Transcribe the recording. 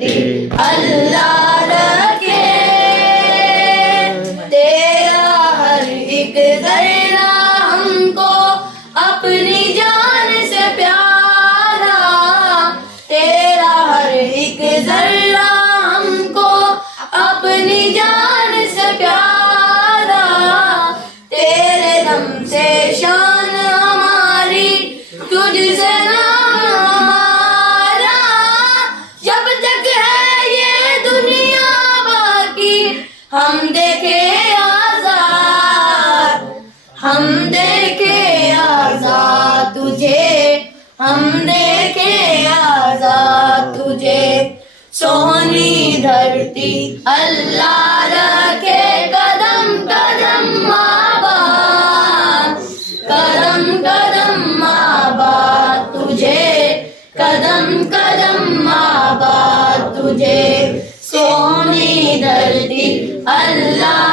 دھرتی اللہ رکھے، تیرا ہر ایک ذرہ ہم کو اپنی جان سے پیارا، تیرا ہر ایک ذرہ ہم کو اپنی جان سے پیارا، تیرے دم سے شان ہماری، تجھ سے نام ہمارا، جب تک ہے یہ دنیا باقی ہم دیکھے آزاد، ہم دیکھے آزاد تجھے، ہم دیکھے آزاد تجھے، سونی دھرتی اللہ رکھے، قدم قدم آباد، قدم قدم آباد تجھے، قدم قدم آباد تجھے، سونی دھرتی اللہ